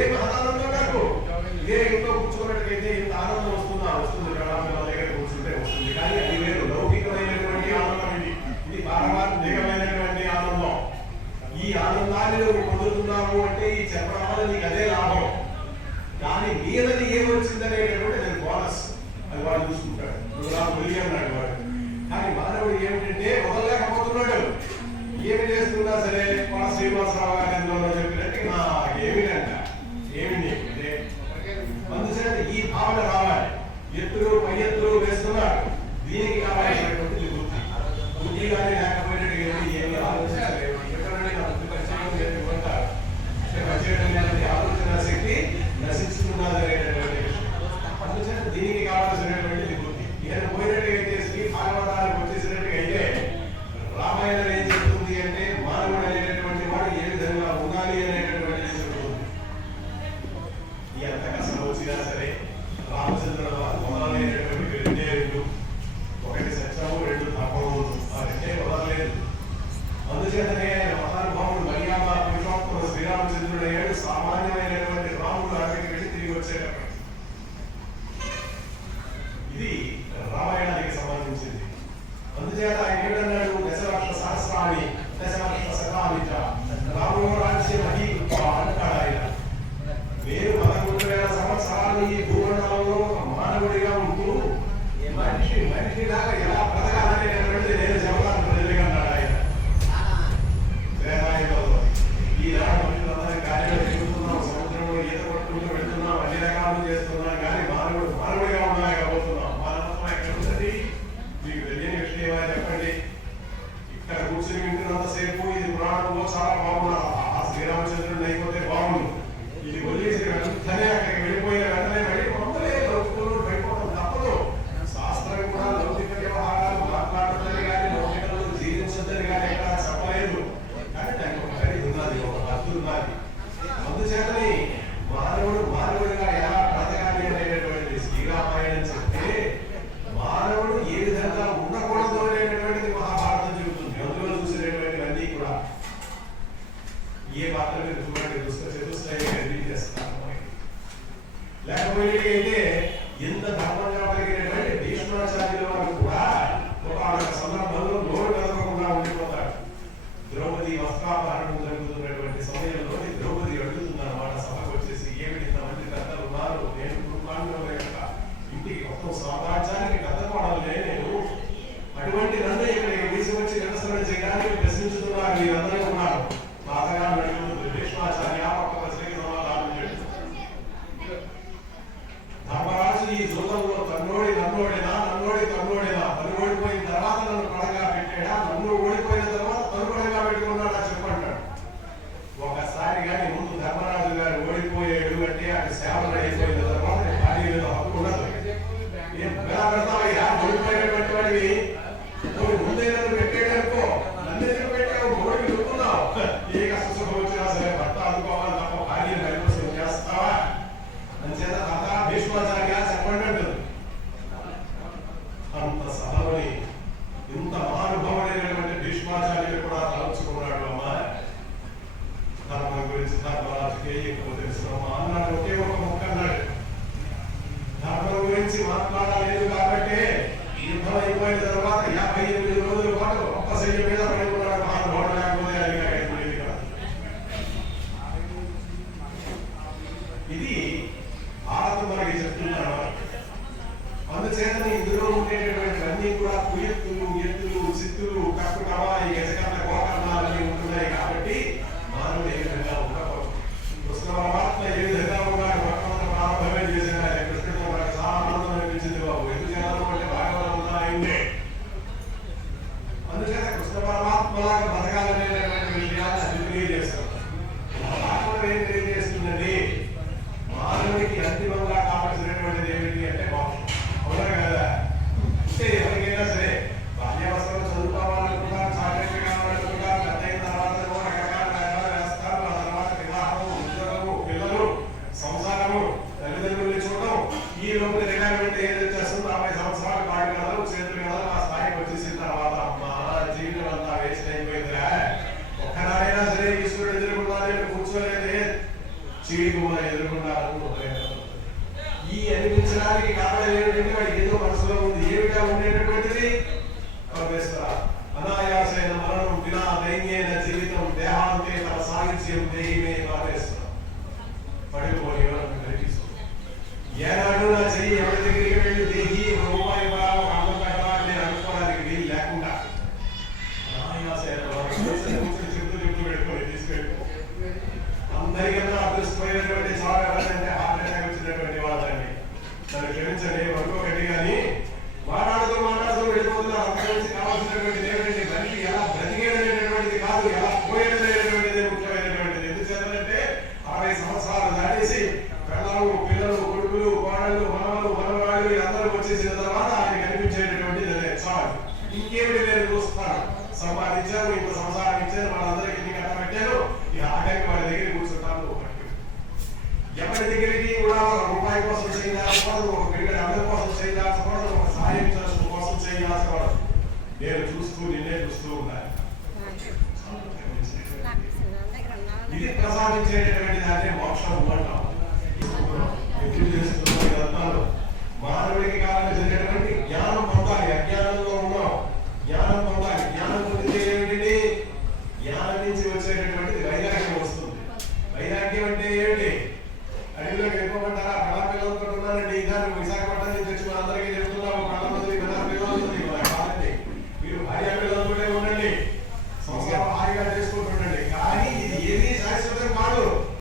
ఏమి ఆనందం నాకు ఇదే ఇంట్లో కూర్చున్నట్టుకైతే ఇంత ఆనందం వస్తుంది కదా పిల్లల దగ్గర కూర్చుంటే వస్తుంది. కానీ అది వేరు లౌకికమైనటువంటి ఆనందం. ఇది పారమార్థికమైనటువంటి ఆనందం. ఈ ఆనందాన్ని నువ్వు పొందుతున్నావు అంటే ఈ చెప్పడం వల్ల నీకు అదే లాభం. దాని మీదది ఏమొచ్చిందనేటటువంటి అది బోనస్. అది వాడు చూసుకుంటాడు. నువ్వు అన్నాడు వాడు. కానీ మానవుడు ఏమిటంటే వదలలేకపోతున్నాడు. ఏమి చేస్తున్నా సరే మన శ్రీనివాసరావు గారి చెప్పినట్టు ఏమిటంట ఏమి నీకుంటే అందుచేత ఈ భావన రావాలి. ఎత్తులు పై ఎత్తులు వేస్తున్నారు. దీనికి కావాల్సినటువంటి బుద్ధి. బుద్ధి కానీ లేకపోయినట్టు ఏమి ఆలోచించలేదు. ఆలోచన శక్తి నశిస్తున్నదనేటటువంటి అందుచేత దీనికి కావాల్సినటువంటి బుద్ధి. నేను పోయినట్టుగైతే శ్రీ భాగవతానికి వచ్చేసినట్టుగా అయితే రామాయణం ఏం చెప్తుంది అంటే మానవుడు అనేటటువంటి వాడు ఏ విధంగా ఉండాలి అనేటటువంటి చెప్తుంది. ఎంత కష్టం వచ్చినా సరే రామచంద్రుడు మొదలైనటువంటి రెండే రెండు, ఒకటి సత్యము, రెండు తపము. ఆ రెండే వదలలేదు. అందుచేతనే మహానుభావుడు మర్యాద పురుషోత్తముడు శ్రీరామచంద్రుడు అయ్యాడు. సామాన్యమైనటువంటి రాముడు అక్కడికి వెళ్ళి తిరిగి వచ్చేటప్పుడు ఇది రామాయణానికి సంబంధించింది. అందుచేత ఆయన ఏమన్నాడు? దశలక్ష సహస్రాన్ని దశలక్ష శతాన్ని రాముడు రాజ్యం అది అంటాడు ఆయన. నేను 11,000 సంవత్సరాలు ఈ భూమండలంలో మానవుడిగా ఉంటూ మనిషిలాగా ఎలా బ్రతకాలనేటువంటి నేను చెబుతాను ప్రజలుగా అన్నాడు ఆయన. ఈనాడు మనుషులందరూ కార్యాలు చెబుతున్నాం, సముద్రంలో ఈత కొట్టుకుంటూ వెళ్తున్నాం, అన్ని రకాలు చేస్తున్నాం. కానీ మానవుడిగా ఉండలేకపోతున్నాం. మానవత్వం ఎక్కడ ఉంటుంది? మీకు తెలియని విషయమా చెప్పండి. ఇక్కడ కూర్చుని వింటున్నంతసేపు ఇది పురాణంలో చాలా బాగున్నా ఆ శ్రీరామచంద్రుడు అయిపోతే బాగుండు. ఇది వదిలేసి వెంటనే అక్కడికి వెళ్ళిపోయిన వెంటనే వెళ్ళి మొదలే లౌకికంలో పడిపోవడం తప్పదు. శాస్త్రం కూడా లౌకిక వ్యవహారాలు మాట్లాడుతుంది కానీ లౌకికలు జీవించద్దని కానీ ఎక్కడ చెప్పలేదు. కానీ దానికి ఒక ఖరీదు ఉన్నది, ఒక హద్దు ఉన్నది. అందుచేతని మానవుడిగా ఎలా బ్రతకాలి అనేటటువంటి శ్రీరామాయణం చెప్తే మానవుడు ఏ విధంగా ఉండకూడదు అనేటటువంటిది మహాభారతం చెబుతుంది. అందులో చూసినటువంటివన్నీ కూడా ఏ పాత్ర మీరు చూడండి చతుష్టయం చేస్తారు. లేకపోతే అయితే ఎంత ధర్మంగా పెరిగినటువంటి భీష్మాచార్యుల వారు కూడా ఒక సందర్భంలో నోరు కదలకుండా ఉండిపోతాడు. ద్రౌపది వస్త్రాపహరణం జరుగుతున్నటువంటి సమయంలో ద్రౌపది అడుగుతుందన్నమాట సభకు వచ్చేసి, ఏమిటి ఇంతమంది పెద్దలు ఉన్నారు, నేను కుటుంబాంలో యొక్క ఇంటికి మొత్తం సామ్రాజ్యానికి పెద్దకోవడంలే నేను, అటువంటి నన్ను ఇక్కడ తీసుకొచ్చి నిరసన చేయడానికి ప్రశ్నించుతున్నారు మీరందరూ ఉన్నారు. బాధగా నడుగుతుంది భీష్మాచార్య ఒక ప్రశ్నకి సమాధానం చేస్తుంది. ధర్మరాజు ఈ జూదంలో నన్నోడినా తను ఓడిపోయిన తర్వాత నన్ను పడగా పెట్టాడా, నన్ను ఓడిపోయిన తర్వాత తను పడగా పెట్టుకున్నాడా చెప్పంటాడు. ఒకసారి కానీ ముందు ధర్మరాజు గారు ఓడిపోయాడు అంటే అది సేవలు అయిపోయిన తర్వాత భార్య మీద హక్కు ఉండదు. ఎలా పెడతావయ్యా ఓడిపోయినటువంటి వాడివి, ముందే నన్ను పెట్టాడనుకో, నన్ను ఎందుకు పెట్టావు, ఓడికి చెప్తున్నావు. ఏ కష్ట సుఖం వచ్చినా సరే భర్త అనుకోవాలి తప్ప భార్య పరిపోషణ చేస్తావా అని చేత కథ భీష్మాచార్య చెప్పండి అంటుంది. అంత సభలోని ఇంత మహానుభావుడైనటువంటి భీష్మాచార్యులు కూడా తలంచుకున్నాడు. అమ్మ ధర్మం గురించి ధర్మరాజుకే ఎక్కువ తెలుసుకున్నామా అన్నాడు. ఒకే ఒక ముక్క అన్నాడు, ధర్మం గురించి మాట్లాడలేదు కాబట్టి యుద్ధం అయిపోయిన తర్వాత 58 రోజుల పాటు ఒక్క సైన్యం మీద పడుకున్నాడు మహానుభావుడు. లేకపోతే అయిపోయింది కదా. ఇది భారతం మనకి చెప్తున్నాడు. అందుచేత ఇందులో ఉండేటటువంటివన్నీ కూడా కుయత్తులు, ఎత్తులు, చిత్తులు, కట్టుకవ, ఈ గజకర్ణ గోకర్ణాలన్నీ ఉంటున్నాయి. కాబట్టి మానవుడు ఏ విధంగా ఉండకూడదు. కృష్ణ పరమాత్మ ఏ విధంగా ఉన్నాడు మొట్టమొదటి ప్రారంభమే చేసిన కృష్ణుడు మనకు చాలా ఆనందం అనిపించింది బాబు. ఎందుకు చేయాలి అంటే భాగవతం ఉన్నాయంటే అందుచేత కృష్ణ పరమాత్మలాగా బతకాలనేటువంటి విషయాన్ని అది తెలియజేస్తాం. భాగవతం ఏం తెలియజేస్తుందండి? మానవుడికి అంతిమంగా కావాల్సినటువంటిది ఏమిటి అంటే మోక్షం. అవునా కదా? అంటే ఎవరికైనా సరే బాల్యావస్థలో చదువుకోవాలనుకుంటారు, చాకరీ కావాలనుకుంటారు, పెద్ద అయిన తర్వాత రకరకాల రకాలు వేస్తారు. ఆ తర్వాత వివాహము, ఉద్యోగము, పిల్లలు, సంసారము, తల్లిదండ్రులు చూడడం. ఈ లోపల రిటైర్మెంట్ ఏది వచ్చేస్తుందో 50 సంవత్సరాలు కాడు కదలు చేతులు కదలు ఆ స్థాయికి వచ్చేసిన తర్వాత అమ్మా జీవితం అంతా వేస్ట్ అయిపోయిందిరా. ఒక్కనాడైనా సరే ఈశ్వరుడు ఎదుర్కొన్నానే కూర్చోలేదే, చీడిగుమ్మ ఎదుర్కొంటారు. ఈ అనిపించడానికి కారణం ఏమిటంటే వాడికి ఏదో మనసులో ఉంది. ఏమిటా ఉండేటటువంటిది? పరమేశ్వర అనాయాసైన మరణం వినా దైన్యైన జీవితం దేహాంతే తన సాహిత్యం దేహిమే పరమేశ్వర పడిపోయి కనిపిస్తుంది. ఏనాడు నా చెయ్యి ఎవరి దగ్గరికి వెళ్ళి దేహి రూపాయి అన్నం పెట్టాలని నేను అనుకోవడానికి వీలు లేకుండా అనాయాసైన చెప్తూ పెట్టుకొని తీసుకెళ్ళి అందరికన్నా అదృష్టమైనటువంటి చాలా ఎవరంటే హార్ట్ అటాక్ వచ్చినటువంటి వాళ్ళండి. నన్ను క్షమించండి అనుకోకండి, కానీ మాట్లాడుతూ వెళ్ళిపోతున్నారు. అక్కడి నుంచి కావాల్సినటువంటి ఏమిటండి? మళ్ళీ ఎలా బ్రతికేటటువంటిది కాదు, ఎలా పోయేటటువంటిది ముఖ్యమైనటువంటిది. ఎందుచేతంటే 60 సంవత్సరాలు దాటేసి పిల్లలు కొడుకులు కోడళ్ళు మనవలు మనవాళ్ళు అందరూ వచ్చేసిన తర్వాత ఆయన కనిపించేటటువంటిది అదే చాలు. ఇంకేమిటి నేను చూస్తాను, సంపాదించాను, ఇంత సంసారం ఇచ్చాను, వాళ్ళందరికీ నీకు అట్ట పెట్టాను, ఈ ఆఖరికి వాళ్ళ దగ్గర కూర్చుంటాను. ఎవరి దగ్గరికి కూడా ఒక రూపాయి కోసం చేయాల్సకూడదు, ఒక పిల్లడి అందరి కోసం చేయాల్సకూడదు, ఒక సాయం కోసం చేయాల్సకూడదు. నేను చూస్తూ నిన్నే చూస్తూ ఉన్నాను. ఇది ప్రసాదించేటటువంటి దాన్ని మోక్షం అంటాం. మానవుడికి కావాల్సినటువంటి జ్ఞానం పొందాలి. అజ్ఞానంలో ఉన్నాం, జ్ఞానం పొందాలి. జ్ఞానం పొందితే ఏమిటి? జ్ఞానం నుంచి వచ్చేటటువంటిది వైరాగ్యం వస్తుంది. వైరాగ్యం అంటే ఏమిటి? అడవిలోకి వెళ్ళిపోమంటారా? పిల్లలతో ఉన్నానండి, ఇదాన్ని విశాఖపట్నం నుంచి వచ్చి మనందరికీ